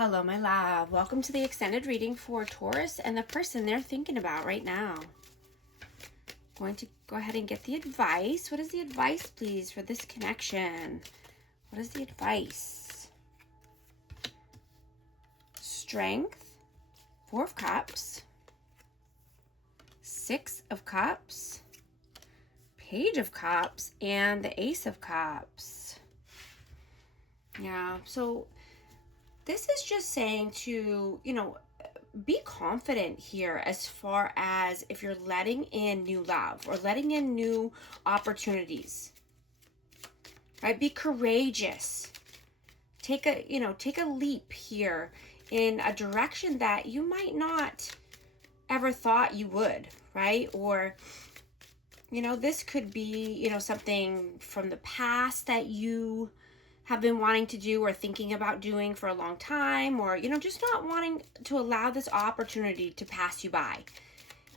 Hello, my love. Welcome to the extended reading for Taurus and the person they're thinking about right now. Going to go ahead and get the advice. What is the advice, please, for this connection? What is the advice? Strength, Four of Cups, Six of Cups, Page of Cups, and the Ace of Cups. Yeah, so this is just saying to, be confident here as far as if you're letting in new love or letting in new opportunities, right? Be courageous. Take a leap here in a direction that you might not ever thought you would, right? Or, this could be, something from the past that you have been wanting to do or thinking about doing for a long time, or, just not wanting to allow this opportunity to pass you by,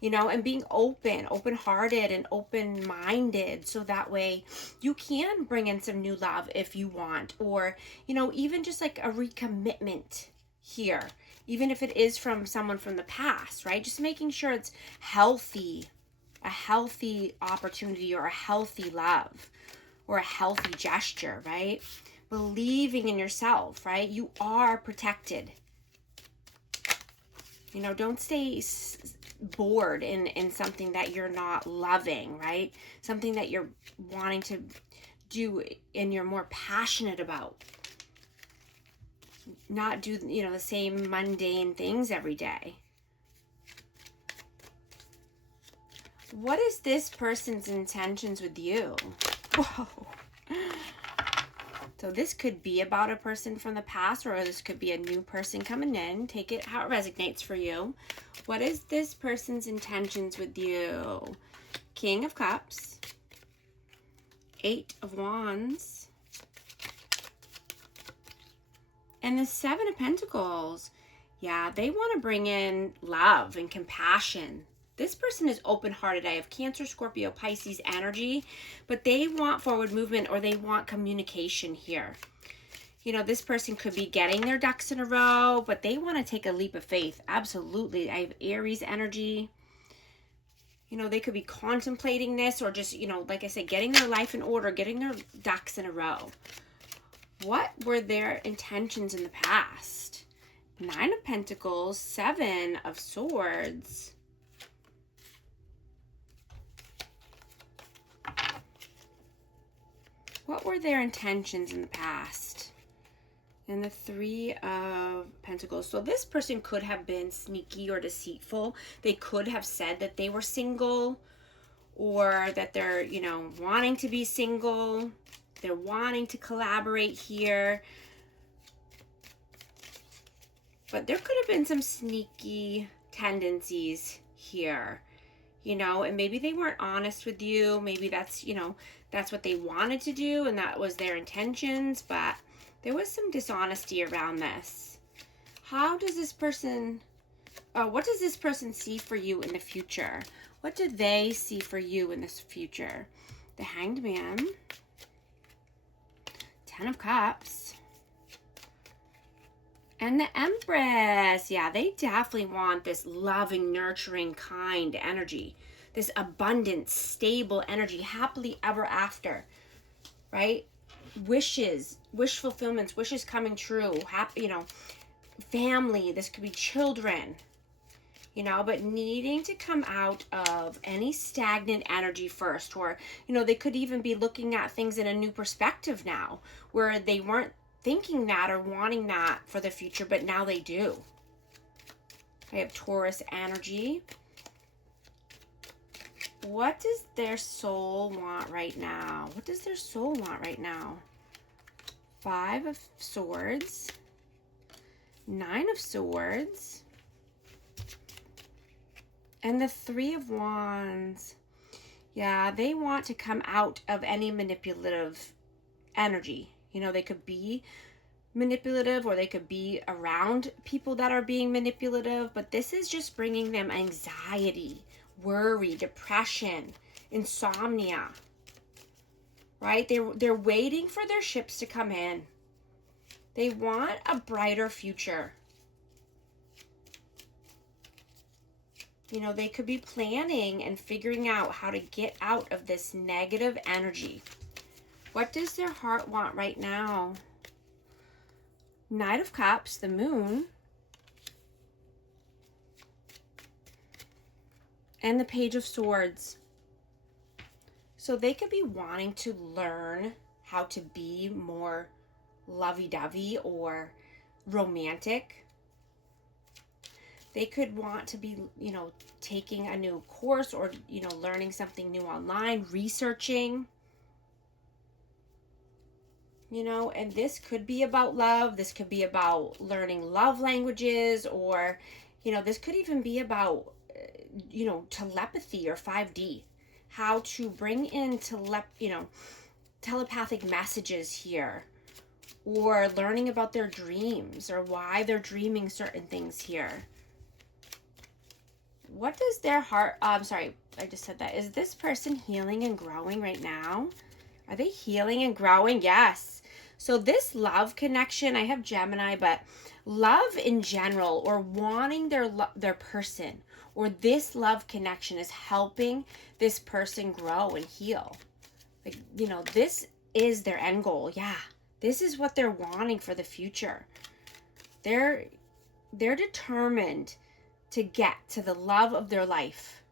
and being open-hearted and open-minded, so that way you can bring in some new love if you want, or, even just like a recommitment here, even if it is from someone from the past, right? Just making sure it's healthy, a healthy opportunity or a healthy love or a healthy gesture, right? Believing in yourself, right? You are protected. Don't stay bored in something that you're not loving, right? Something that you're wanting to do and you're more passionate about. Not do, the same mundane things every day. What is this person's intentions with you? Whoa. So this could be about a person from the past, or this could be a new person coming in. Take it how it resonates for you. What is this person's intentions with you? King of Cups, Eight of Wands, and the Seven of Pentacles. Yeah, they want to bring in love and compassion. This person is open-hearted. I have Cancer, Scorpio, Pisces energy, but they want forward movement or they want communication here. This person could be getting their ducks in a row, but they want to take a leap of faith. Absolutely. I have Aries energy. They could be contemplating this or just, like I said, getting their life in order, getting their ducks in a row. What were their intentions in the past? Nine of Pentacles, Seven of Swords. What were their intentions in the past? And the Three of Pentacles. So this person could have been sneaky or deceitful. They could have said that they were single or that they're, wanting to be single. They're wanting to collaborate here. But there could have been some sneaky tendencies here, and maybe they weren't honest with you. Maybe that's, that's what they wanted to do and that was their intentions, but there was some dishonesty around this. How does this person, what does this person see for you in the future? What do they see for you in this future? The Hanged Man, Ten of Cups, and the Empress. Yeah, they definitely want this loving, nurturing, kind energy. This abundant, stable energy, happily ever after, right? Wishes, wish fulfillments, wishes coming true, happy, family. This could be children, but needing to come out of any stagnant energy first, or, they could even be looking at things in a new perspective now, where they weren't thinking that or wanting that for the future, but now they do. I have Taurus energy. What does their soul want right now? What does their soul want right now? Five of Swords, Nine of Swords, and the Three of Wands. Yeah, they want to come out of any manipulative energy. They could be manipulative or they could be around people that are being manipulative, but this is just bringing them anxiety, worry, depression, insomnia, right? They're waiting for their ships to come in. They want a brighter future. You know, they could be planning and figuring out how to get out of this negative energy. What does their heart want right now? Knight of Cups, the Moon, and the Page of Swords. So they could be wanting to learn how to be more lovey-dovey or romantic. They could want to be, you know, taking a new course or, you know, learning something new online, researching. You know, and this could be about love. This could be about learning love languages, or, you know, this could even be about, you know, telepathy or 5D. How to bring in telepathic messages here, or learning about their dreams or why they're dreaming certain things here. What does their heart, I'm sorry, I just said that. Is this person healing and growing right now? Are they healing and growing? Yes. So this love connection, I have Gemini, but love in general, or wanting their person, or this love connection is helping this person grow and heal. Like, you know, this is their end goal. Yeah. This is what they're wanting for the future. They're determined to get to the love of their life.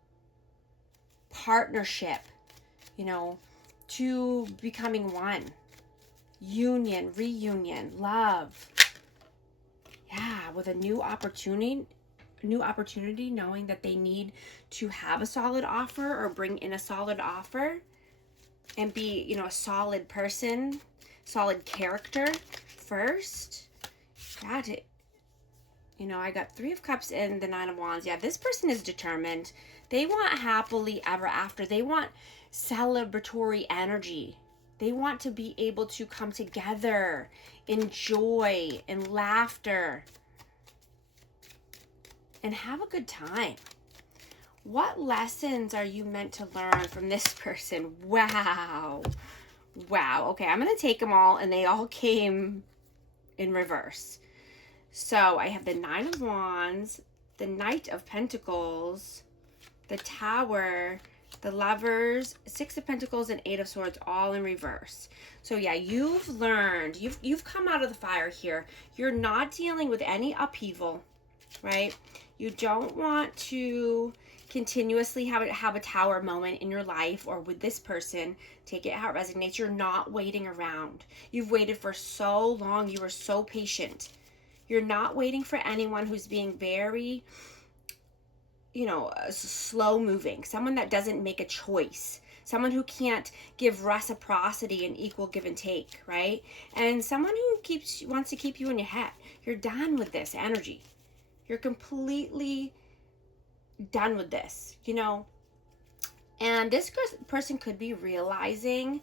Partnership, you know, to becoming one. Union, reunion, love. Yeah, with a new opportunity, knowing that they need to have a solid offer or bring in a solid offer and be, you know, a solid person, solid character first. Got it. You know, I got 3 of Cups and the 9 of Wands. Yeah, this person is determined. They want happily ever after. They want celebratory energy. They want to be able to come together in joy and laughter and have a good time. What lessons are you meant to learn from this person? Wow. Wow. Okay, I'm going to take them all, and they all came in reverse. So I have the 9 of Wands, the Knight of Pentacles, the Tower, the Lovers, 6 of Pentacles, and 8 of Swords, all in reverse. So yeah, you've learned, you've come out of the fire here. You're not dealing with any upheaval, right? You don't want to continuously have a tower moment in your life or with this person. Take it how it resonates. You're not waiting around. You've waited for so long. You were so patient. You're not waiting for anyone who's being very, you know, slow moving. Someone that doesn't make a choice. Someone who can't give reciprocity and equal give and take, right? And someone who wants to keep you in your head. You're done with this energy. You're completely done with this, you know. And this person could be realizing,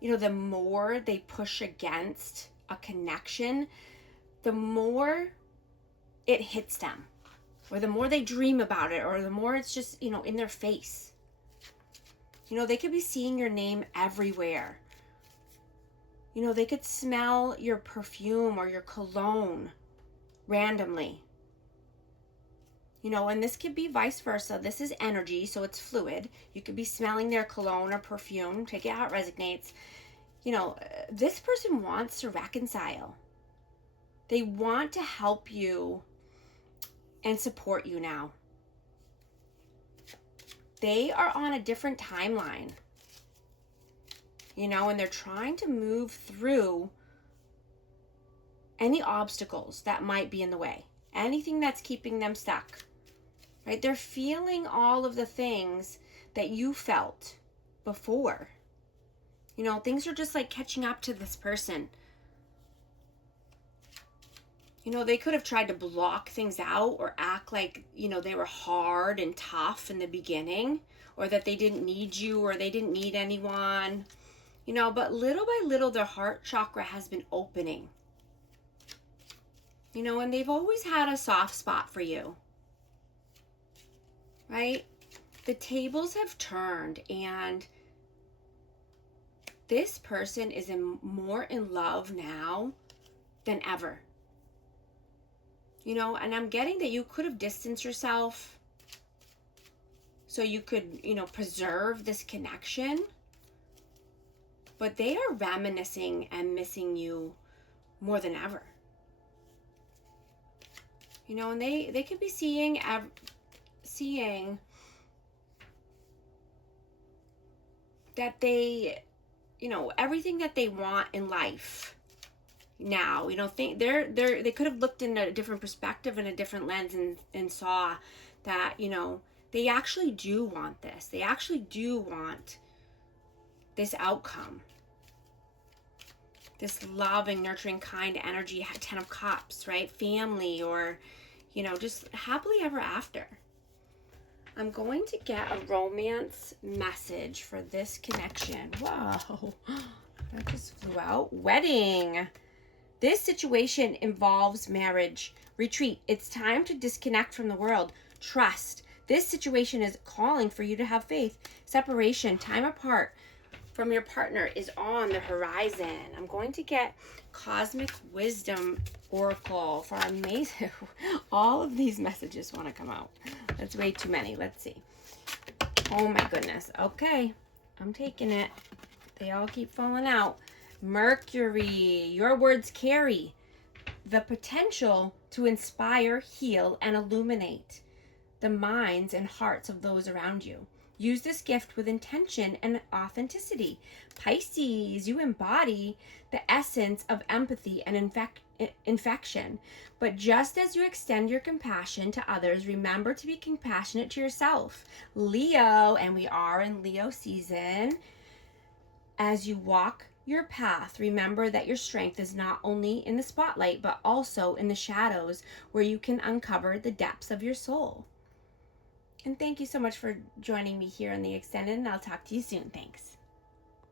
you know, the more they push against a connection, the more it hits them, or the more they dream about it, or the more it's just, you know, in their face. You know, they could be seeing your name everywhere. You know, they could smell your perfume or your cologne randomly. You know, and this could be vice versa. This is energy, so it's fluid. You could be smelling their cologne or perfume. Take it how it resonates. You know, this person wants to reconcile. They want to help you and support you now. They are on a different timeline. You know, and they're trying to move through any obstacles that might be in the way. Anything that's keeping them stuck. Right? They're feeling all of the things that you felt before. You know, things are just like catching up to this person. You know, they could have tried to block things out or act like, you know, they were hard and tough in the beginning, or that they didn't need you or they didn't need anyone. You know, but little by little, their heart chakra has been opening. You know, and they've always had a soft spot for you. Right? The tables have turned, and this person is more in love now than ever. You know, and I'm getting that you could have distanced yourself so you could, you know, preserve this connection. But they are reminiscing and missing you more than ever. You know, and they could be seeing that they, you know, everything that they want in life now, you know, they could have looked in a different perspective and a different lens and saw that, you know, they actually do want this. They actually do want this outcome. This loving, nurturing, kind energy, 10 of Cups, right? Family, or, you know, just happily ever after. I'm going to get a romance message for this connection. Whoa, that just flew out. Wedding. This situation involves marriage. Retreat. It's time to disconnect from the world. Trust. This situation is calling for you to have faith. Separation. Time apart from your partner is on the horizon. I'm going to get Cosmic Wisdom Oracle for amazing. All of these messages want to come out. That's way too many. Let's see. Oh my goodness. Okay. I'm taking it. They all keep falling out. Mercury. Your words carry the potential to inspire, heal, and illuminate the minds and hearts of those around you. Use this gift with intention and authenticity. Pisces, you embody the essence of empathy and infection. But just as you extend your compassion to others, remember to be compassionate to yourself. Leo, and we are in Leo season. As you walk your path, remember that your strength is not only in the spotlight, but also in the shadows where you can uncover the depths of your soul. And thank you so much for joining me here in the extended, and I'll talk to you soon. Thanks.